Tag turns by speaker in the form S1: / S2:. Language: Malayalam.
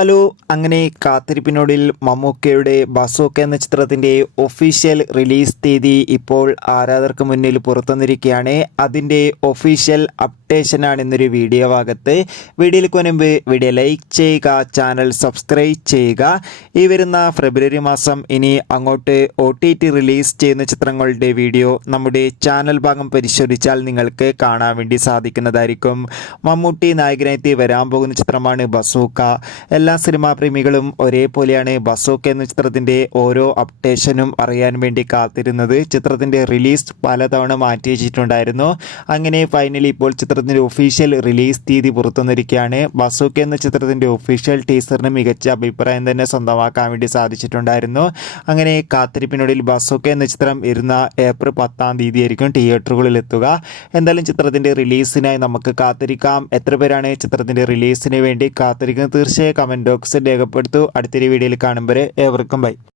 S1: ഹലോ അങ്ങനെ കാത്തിരിപ്പിനോടിൽ മമ്മൂക്കയുടെ ബസോക്ക എന്ന ചിത്രത്തിന്റെ ഒഫീഷ്യൽ റിലീസ് തീയതി ഇപ്പോൾ ആരാധകർക്ക് മുന്നിൽ പുറത്തുവന്നിരിക്കുകയാണ്. അതിന്റെ ഒഫീഷ്യൽ അപ്ഡേഷനാണ് ഇന്നൊരു വീഡിയോ ഭാഗത്ത്. വീഡിയോയിൽ മുൻപ് വീഡിയോ ലൈക്ക് ചെയ്യുക ചാനൽ സബ്സ്ക്രൈബ് ചെയ്യുക. ഈ വരുന്ന ഫെബ്രുവരി മാസം ഇനി അങ്ങോട്ട് ഒ റിലീസ് ചെയ്യുന്ന ചിത്രങ്ങളുടെ വീഡിയോ നമ്മുടെ ചാനൽ ഭാഗം പരിശോധിച്ചാൽ നിങ്ങൾക്ക് കാണാൻ വേണ്ടി സാധിക്കുന്നതായിരിക്കും. മമ്മൂട്ടി നായകനെത്തി വരാൻ പോകുന്ന ചിത്രമാണ് ബസൂക്ക. എല്ലാ സിനിമാ പ്രേമികളും ഒരേപോലെയാണ് ബസോക്ക് എന്ന ചിത്രത്തിന്റെ ഓരോ അപ്ഡേഷനും അറിയാൻ വേണ്ടി കാത്തിരുന്നത്. ചിത്രത്തിന്റെ റിലീസ് പലതവണ മാറ്റി വെച്ചിട്ടുണ്ടായിരുന്നു അങ്ങനെ ഫൈനലി ഇപ്പോൾ ചിത്രത്തിന്റെ ഒഫീഷ്യൽ റിലീസ് തീയതി പുറത്തുനിന്നിരിക്കുകയാണ് ബസോക്ക് എന്ന ചിത്രത്തിന്റെ ഒഫീഷ്യൽ ടീസറിന് മികച്ച അഭിപ്രായം തന്നെ സ്വന്തമാക്കാൻ വേണ്ടി സാധിച്ചിട്ടുണ്ടായിരുന്നു. അങ്ങനെ കാത്തിരിപ്പിനൊടിയിൽ ബസോക്ക് എന്ന ചിത്രം ഇരുന്ന ഏപ്രിൽ പത്താം തീയതി ആയിരിക്കും തിയേറ്ററുകളിൽ എത്തുക. എന്തായാലും ചിത്രത്തിന്റെ റിലീസിനായി നമുക്ക് കാത്തിരിക്കാം. എത്ര പേരാണ് ചിത്രത്തിന്റെ റിലീസിന് വേണ്ടി കാത്തിരിക്കുന്നത്? തീർച്ചയായും കമന്റ് രേഖപ്പെടുത്തു. അടുത്തൊരു വീഡിയോയിൽ കാണുമ്പോൾ ഏവർക്കും ബൈ